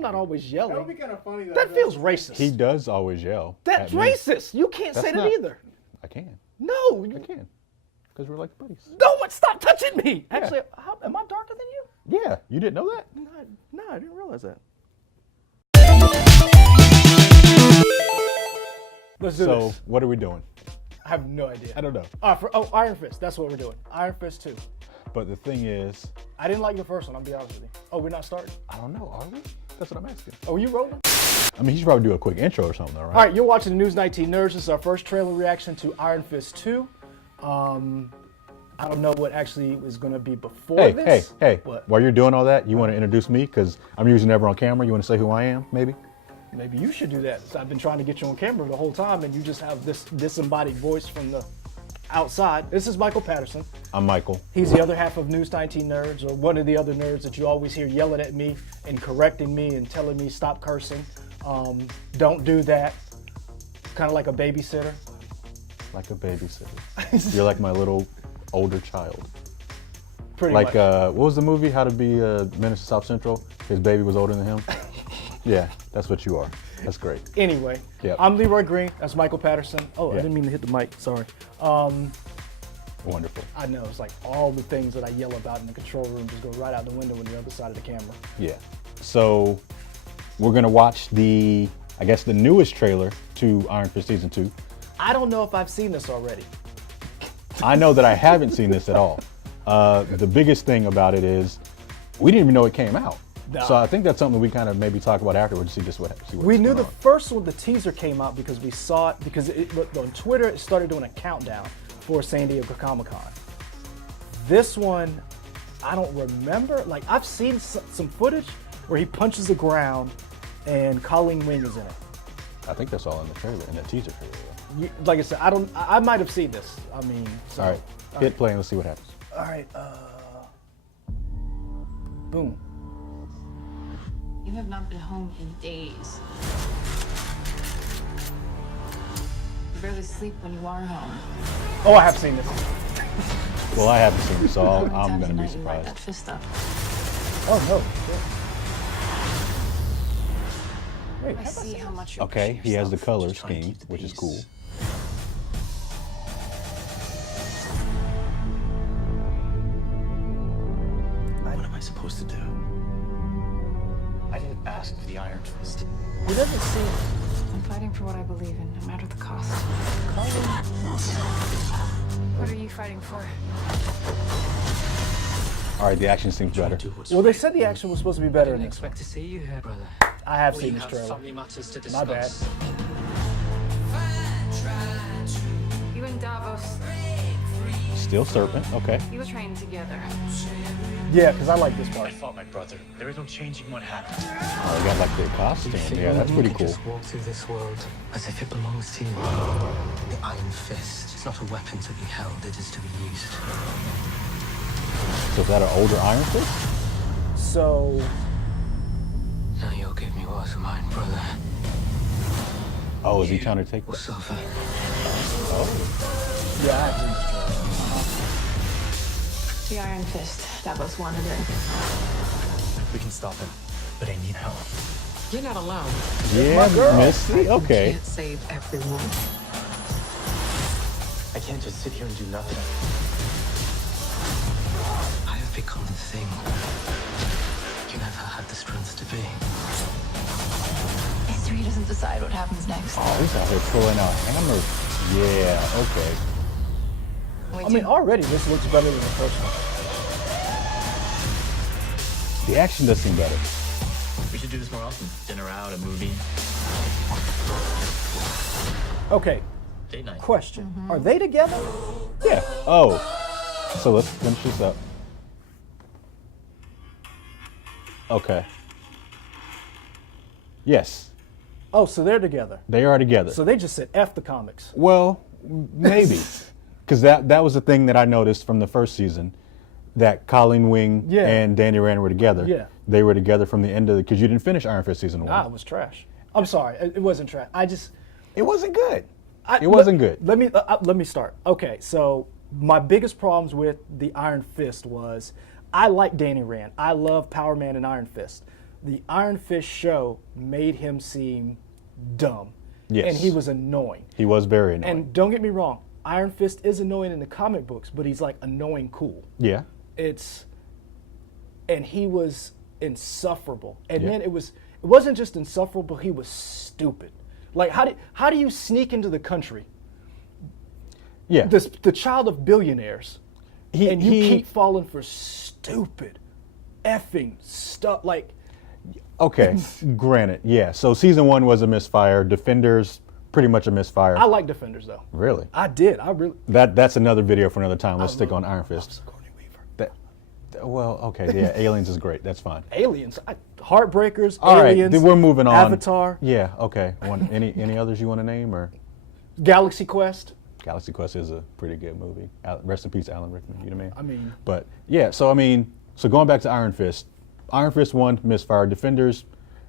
I'm not always That yelling. would be kind of funny. That feels racist. He does always yell. That's at me. racist. You can't say That's that not- either. I can. No. I can. Because we're like buddies. No one, stop touching me. Actually, am I darker than you? Yeah, you didn't know that? No, I didn't realize that. Let's do So, this. what are we doing? I have no idea. I don't know. Iron Fist. That's what we're doing. Iron Fist 2. But the thing is, I didn't like the first one, I'll be honest with you. Oh, we're not starting? I don't know, are we? That's what I'm asking. Oh, you rolling? I mean, he should probably do a quick intro or something, though, right? All right, you're watching the News 19 Nerds. This is our first trailer reaction to Iron Fist 2. I don't know what actually was going to be before this. Hey. What? While you're doing all that, you want to introduce me? Because I'm using everyone on camera. You want to say who I am, maybe? Maybe you should do that. So I've been trying to get you on camera the whole time, and you just have this disembodied voice from the outside. This is Michael Patterson. I'm Michael. He's the other half of News 19 Nerds, or one of the other nerds that you always hear yelling at me and correcting me and telling me stop cursing. Don't do that. Kind of like a babysitter. Like a babysitter. You're like my little older child. Pretty Like, much. what was the movie? How to Be a Menace to South Central? His baby was older than him. Yeah, that's what you are. That's great. Anyway, Yep. I'm Leroy Green. That's Michael Patterson. Oh, I Yeah. didn't mean to hit the mic. Sorry. Wonderful. I know, it's like all the things that I yell about in the control room just go right out the window when you're on the other side of the camera. Yeah. So we're gonna watch the newest trailer to Iron Fist Season 2. I don't know if I've seen this already. I know that I haven't seen this at all. The biggest thing about it is we didn't even know it came out. Nah. So I think that's something we kind of maybe talk about afterwards to see what We knew the first one, the teaser came out because we saw it, because on Twitter it started doing a countdown for San Diego Comic-Con. This one, I don't remember. Like, I've seen some footage where he punches the ground and Colleen Wing is in it. I think that's all in the trailer, in the teaser trailer. Like I said, I might have seen this. I mean, so. All right, hit play and let's see what happens. All right, boom. You have not been home in days. You barely sleep when you are home. Oh, I have seen this. Well, I haven't seen it, so How many I'm times gonna a be night you light surprised. that fist up? Oh, no. Wait, I have I see seen how this? much you Okay, push he has the yourself. color Just trying to scheme, keep the which is peace. cool. What am I supposed to do? I didn't ask for the Iron Fist. He doesn't seem. I'm fighting for what I believe in, no matter the cost. What are you fighting for? All right, the action seems better. Do what's Well, they right. saed the action was supposed to be better in Didn't this one. expect to see you here, brother. I have We seen this have trailer. family matters to My bad. discuss. You and Davos, Still Serpent, okay. you trained together. Yeah, because I like this part. I fought my brother. There is no changing what happened. Oh, they got like the costume. Yeah, that's pretty cool. Just walk through this world as if it belongs to you. The Iron Fist is not a weapon to be held, it is to be used. So is that an older Iron Fist? So, Now you'll give me what's mine, brother. Oh, is he trying to take Or that? suffer. yeah, I have seen this trailer. The Iron Fist, Davos wanted it. We can stop him, but I need help. You're not alone. Yeah, Misty, You okay. can't save everyone. I can't just sit here and do nothing. I have become the thing you never had the strength to be. History doesn't decide what happens next. Oh, he's out here pulling out hammers. Yeah, okay. I mean, already this looks better than the first one. The action does seem better. We should do this more often. Dinner out, a movie, Okay, date night. question. Are they together? Yeah. Oh, so let's finish this up. Okay. Yes, Oh, so they're together. they are together. So they just said F the comics. Well, maybe. Because that was the thing that I noticed from the first season, that Colleen Wing Yeah. and Danny Rand were together. Yeah. They were together from the end of the, because you didn't finish Iron Fist season 1. Ah, it was trash. I'm sorry, it wasn't trash. It wasn't good. It wasn't good. Let me start. Okay, so my biggest problems with the Iron Fist was I like Danny Rand. I love Power Man and Iron Fist. the Iron Fist show made him seem dumb. Yes. And he was annoying. He was very annoying. And don't get me wrong, Iron Fist is annoying in the comic books, but he's like annoying cool. yeah. And he was insufferable. And Yeah. then it wasn't just insufferable, he was stupid. Like how do you sneak into the country, Yeah. the child of billionaires, and you keep falling for stupid effing stuff? Like, Okay, granted, yeah. So season 1 was a misfire. Defenders, pretty much a misfire. I like Defenders though. Really? I did. I really. That's another video for another time. Let's stick on Iron Fist. Sigourney Weaver. Well, okay, yeah. Aliens is great. That's fine. Aliens, Heartbreakers, All right, Aliens. then we're moving on. Avatar, Yeah. Okay. Any others you want to name, or Galaxy Quest. Galaxy Quest is a pretty good movie. Rest in peace, Alan Rickman. You know what I mean? I mean- But yeah. So going back to Iron Fist. Iron Fist 1 misfire. Defenders,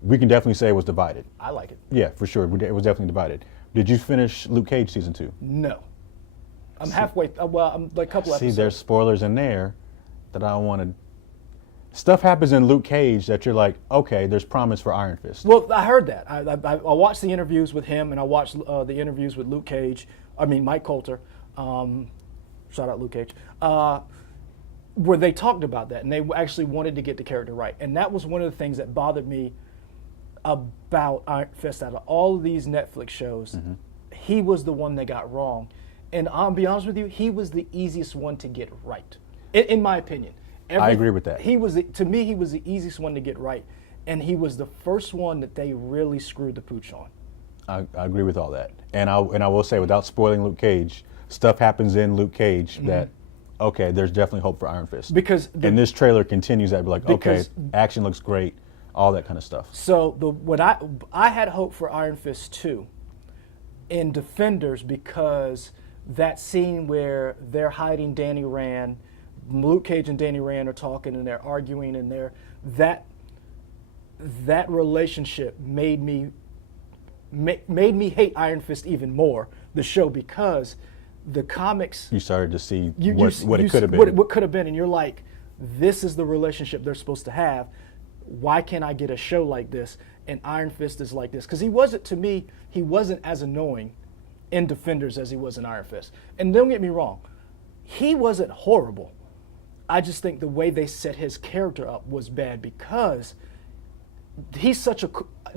we can definitely say it was divided. I like it. Yeah, for sure. It was definitely divided. Did you finish Luke Cage season 2? No, I'm halfway. Well, I'm like a couple See, episodes. there's spoilers in there that I don't want to. Stuff happens in Luke Cage that you're like, okay, there's promise for Iron Fist. Well, I heard that. I watched the interviews with him, and I watched the interviews with Luke Cage. I mean, Mike Coulter. Shout out Luke Cage. Where they talked about that, and they actually wanted to get the character right. And that was one of the things that bothered me about Iron Fist. Out of all of these Netflix shows, he was the one that got wrong. And I'll be honest with you, he was the easiest one to get right, in my opinion. I agree with that. To me, he was the easiest one to get right. And he was the first one that they really screwed the pooch on. I agree with all that, and I will say, without spoiling Luke Cage, stuff happens in Luke Cage that, okay, there's definitely hope for Iron Fist. Because and this trailer continues that, be like, okay, Because- action looks great, all that kind of stuff. So what I had hope for Iron Fist 2 in Defenders, because that scene where they're hiding Danny Rand, Luke Cage and Danny Rand are talking and they're arguing, and that relationship made me hate Iron Fist even more, the show, because the comics You started to see you what it could have been. what could have been, and you're like, this is the relationship they're supposed to have. Why can't I get a show like this? And Iron Fist is like this, because he wasn't as annoying in Defenders as he was in Iron Fist. And don't get me wrong, he wasn't horrible. I just think the way they set his character up was bad, because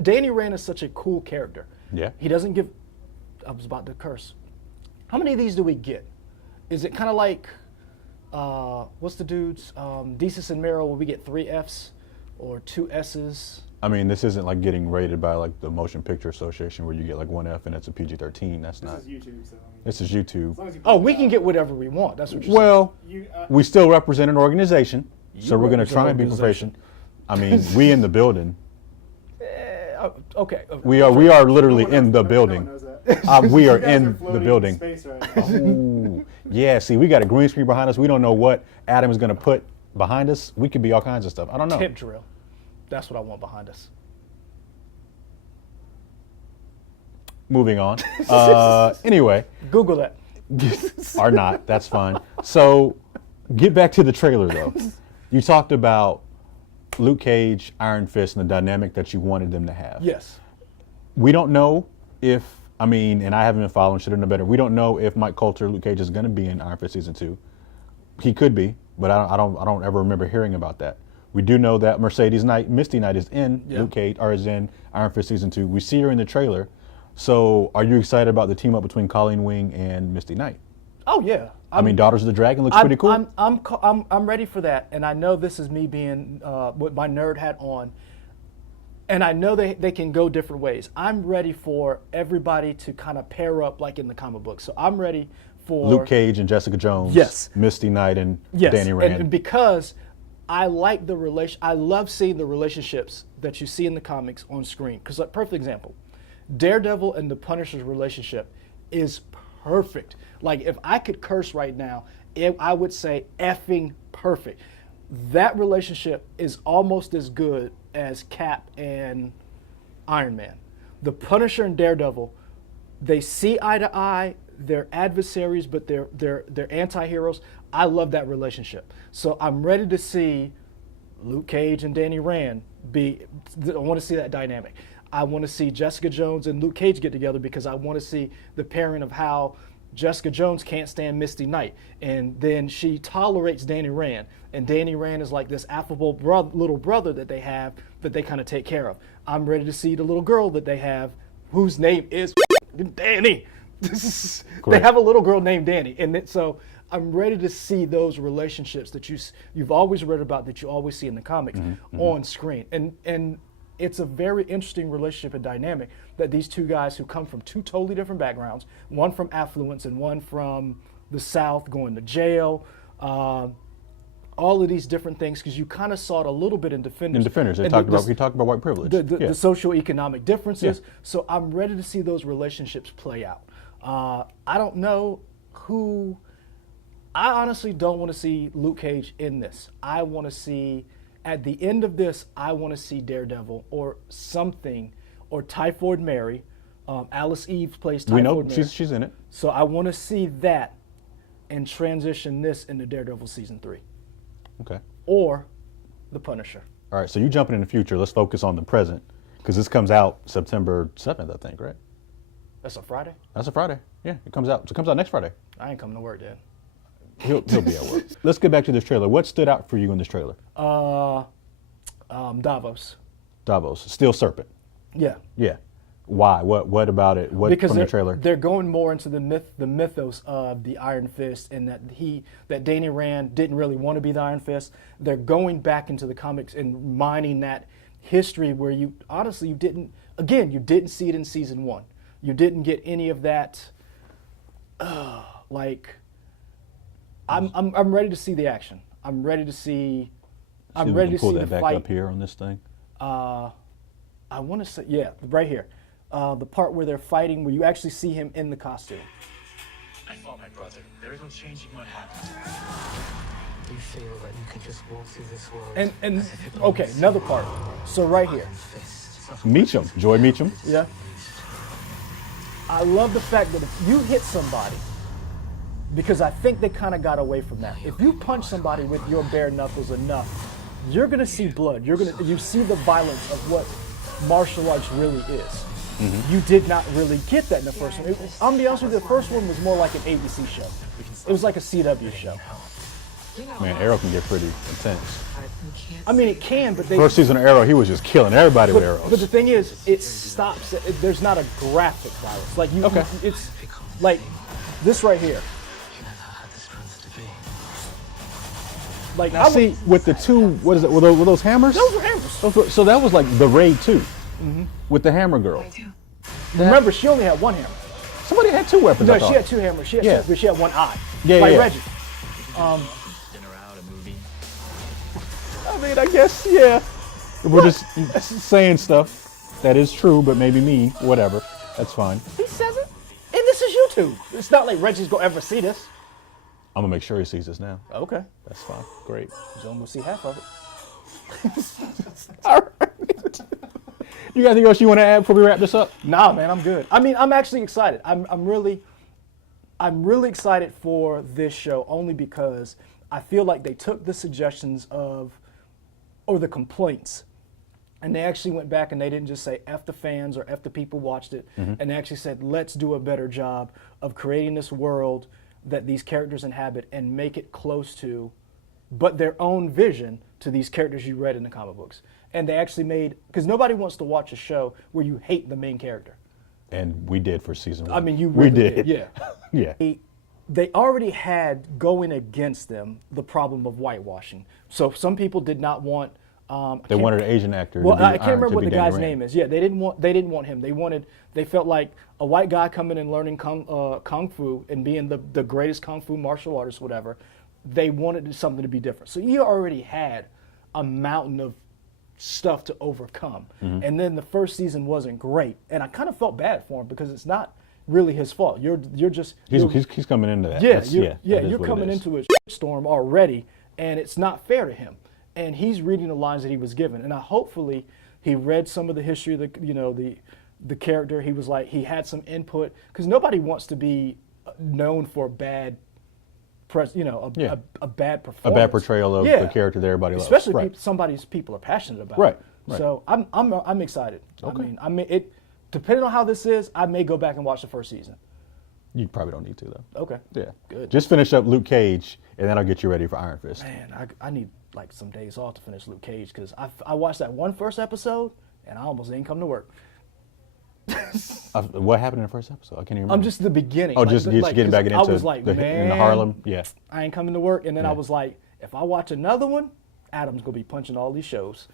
Danny Rand is such a cool character. Yeah. He doesn't give. I was about to curse. How many of these do we get? Is it kind of like, what's the dudes? Desus and Mero, where we get 3 Fs or 2 S's? I mean, this isn't like getting rated by like the Motion Picture Association where you get like 1 F and it's a PG-13. That's not. This is YouTube, so I mean, This is YouTube. as long as you Oh, put we it can out. get whatever we want. That's what you're Well, You, we still represent an organization, so You we're going to represent try an and be organization. professional. I mean, we in the building. saying. Okay. We are literally no one in knows- the building. No one knows that. We are You guys in the floating building. space right now. Ooh. Yeah, see, we got a green screen behind us. We don't know what Adam is going to put behind us. We could be all kinds of stuff. I don't know. Tip drill. That's what I want behind us. Moving on. Anyway, Google that. or not. That's fine. So, get back to the trailer though. You talked about Luke Cage, Iron Fist, and the dynamic that you wanted them to have. Yes. We don't know if, I mean, and I haven't been following, should have known better. We don't know if Mike Coulter, Luke Cage, is going to be in Iron Fist season 2. He could be, but I don't ever remember hearing about that. We do know that Mercedes Knight, Misty Knight, is in Luke Cage, or is in Iron Fist season 2. We see her in the trailer. So, are you excited about the team up between Colleen Wing and Misty Knight? Oh yeah. I mean, Daughters of the Dragon looks pretty cool. I'm ready for that, and I know this is me being with my nerd hat on, and I know they can go different ways. I'm ready for everybody to kind of pair up like in the comic book. So I'm ready for Luke Cage and Jessica Jones. Yes. Misty Knight and Yes, Danny Rand. and because I like the relation, I love seeing the relationships that you see in the comics on screen. Because, like, perfect example, Daredevil and the Punisher's relationship is perfect. Like, if I could curse right now, I would say effing perfect. That relationship is almost as good as Cap and Iron Man. The Punisher and Daredevil, they see eye to eye. They're adversaries, but they're anti-heroes. I love that relationship. So I'm ready to see Luke Cage and Danny Rand be. I want to see that dynamic. I want to see Jessica Jones and Luke Cage get together because I want to see the pairing of how Jessica Jones can't stand Misty Knight, and then she tolerates Danny Rand, and Danny Rand is like this affable little brother that they have that they kind of take care of. I'm ready to see the little girl that they have, whose name is Danny. They have a little girl named Danny, and so I'm ready to see those relationships that you've always read about, that you always see in the comics on screen, and it's a very interesting relationship and dynamic that these two guys who come from two totally different backgrounds, one from affluence and one from the South, going to jail, all of these different things, because you kind of saw it a little bit in Defenders. In Defenders, he And talked about white privilege. the socioeconomic differences. Yeah. So I'm ready to see those relationships play out. I don't know who. I honestly don't want to see Luke Cage in this. I want to see, at the end of this, I want to see Daredevil or something, or Typhoid Mary. Alice Eve plays Typhoid we know Mary. she's in it. So I want to see that and transition this into Daredevil season 3. Okay. Or The Punisher. All right, so you jumping in the future. Let's focus on the present, because this comes out September 7th, I think, right? That's a Friday? That's a Friday. Yeah, it comes out. So it comes out next Friday. I ain't coming to work then. He'll be at work. Let's get back to this trailer. What stood out for you in this trailer? Davos. Davos, Steel Serpent. Yeah. Yeah. Why? What about it? What Because from the trailer? they're going more into the mythos of the Iron Fist, and that Danny Rand didn't really want to be the Iron Fist. They're going back into the comics and mining that history where you didn't see it in season 1. You didn't get any of that. I'm ready to see the action. I'm ready to see. I'm ready to see pull the that back fight. up here on this thing. I want to say, yeah, right here. The part where they're fighting, where you actually see him in the costume. I fought my brother. There is no changing what happened. You feel that you can just walk through this world. And as if it okay, belongs another to part. So right here, Fist. Meacham, Joy Meacham. yeah. I love the fact that if you hit somebody, because I think they kind of got away from that. If you punch somebody with your bare knuckles enough, you're gonna see blood. You see the violence of what martial arts really is. You did not really get that in the first one. I'm be honest with you, the first one was more like an ABC show. It was like a CW show. Man, Arrow can get pretty intense. I mean, it can, but they. First season of Arrow, he was just killing everybody with arrows. But the thing is, it stops. There's not a graphic violence. Like you, Okay. it's like this right here. You never had the strength to be. Like Now, see, with the two, what is it? Were those hammers? those were hammers. So that was like the Raid 2 with the Hammer Girl. Remember, she only had one hammer. Somebody had two weapons. No, I she thought. had two hammers. She had Yeah. two, but she had one eye. Yeah, like yeah. Reggie. Dinner out, a movie. I mean, I guess, yeah. We're just saying stuff that is true, but maybe mean. Whatever. That's fine. He says it, and this is YouTube. It's not like Reggie's gonna ever see this. I'm gonna make sure he sees this now. Okay, That's fine. Great. he's almost see half of it. All right. You got anything else you want to add before we wrap this up? Nah, man, I'm good. I mean, I'm actually excited. I'm really excited for this show only because I feel like they took the suggestions or the complaints, and they actually went back and they didn't just say F the fans or F the people watched it, and they actually said, let's do a better job of creating this world that these characters inhabit and make it close to, but their own vision to these characters you read in the comic books. And they actually made, because nobody wants to watch a show where you hate the main character. And we did for season 1. I mean, we really did. Yeah. Yeah. They already had going against them the problem of whitewashing. So some people did not want. They wanted an Asian actor. Well, to be I can't Iron- remember to what be the Danny guy's Rand. name is. Yeah, they didn't want him. They felt like a white guy coming and learning kung fu and being the greatest kung fu martial artist, whatever. They wanted something to be different. So you already had a mountain of stuff to overcome. And then the first season wasn't great, and I kind of felt bad for him because it's not really his fault. You're just He's coming into that. yeah, That's- you're, that is you're what it coming is. into a storm already, and it's not fair to him. And he's reading the lines that he was given, and hopefully he read some of the history of the character. He was like, he had some input because nobody wants to be known for bad Yeah. a bad performance, A bad portrayal of Yeah. the character that everybody loves. especially Right. somebody's people are passionate about. Right, it. right. So I'm excited. Okay. I mean, it depending on how this is, I may go back and watch the first season. You probably don't need to though. Okay. Yeah. Good. Just finish up Luke Cage, and then I'll get you ready for Iron Fist. Man, I need like some days off to finish Luke Cage because I watched that first episode and I almost didn't come to work. What happened in the first episode? I can't even remember. I'm just the beginning. Oh, just getting back into I was like, in man, the Harlem. Yeah. I ain't coming to work, and then I Yeah. was like, if I watch another one, Adam's gonna be punching all these shows.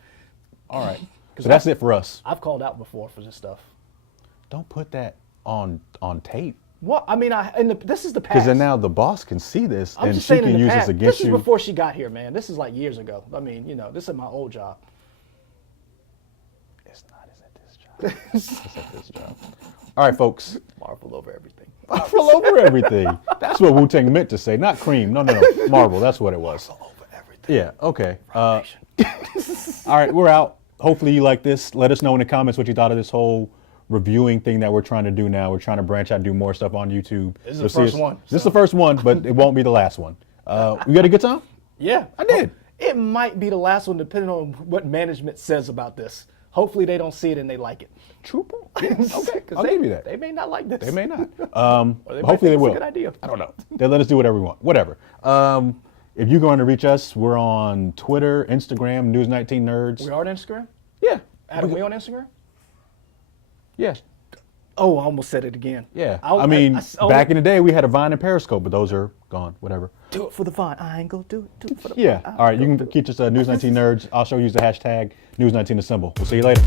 All right. So that's it for us. I've called out before for this stuff. Don't put that on tape. What? I mean, this is the past. Because then now the boss can see this I'm and just she saying in can the use past. this against This is you. before she got here, man. This is like years ago. I mean, this is my old job. It's not. It's at this job. It's at this job. All right, folks. Marvel over everything. Marvel over everything. That's what Wu-Tang meant to say, not cream. No. Marvel. That's what it was. Over everything. Yeah. Okay. All right, we're out. Hopefully you like this. Let us know in the comments what you thought of this whole reviewing thing that we're trying to do now. We're trying to branch out and do more stuff on YouTube. This is You'll the see first us- one, This is the first one, but it won't be the last one. You had a good time? Yeah, I did. It might be the last one, depending on what management says about this. Hopefully, they don't see it and they like it. True point. Okay, 'Cause I'll they, give you that. They may not like this. They may not. Or they might Hopefully think they it's will. a good idea. I don't know. They let us do whatever we want. Whatever. If you're going to reach us, we're on Twitter, Instagram, News 19 Nerds. We are on Instagram. Yeah. Adam, we on Instagram? Yeah. Oh, I almost said it again. Yeah. I mean, back in the day, we had a Vine and Periscope, but those are gone. Whatever. do it for the fun. I ain't gonna do it. Do it for the Yeah. fun. All right. You can keep us News 19 Nerds. Also use the hashtag News 19 Assemble. We'll see you later.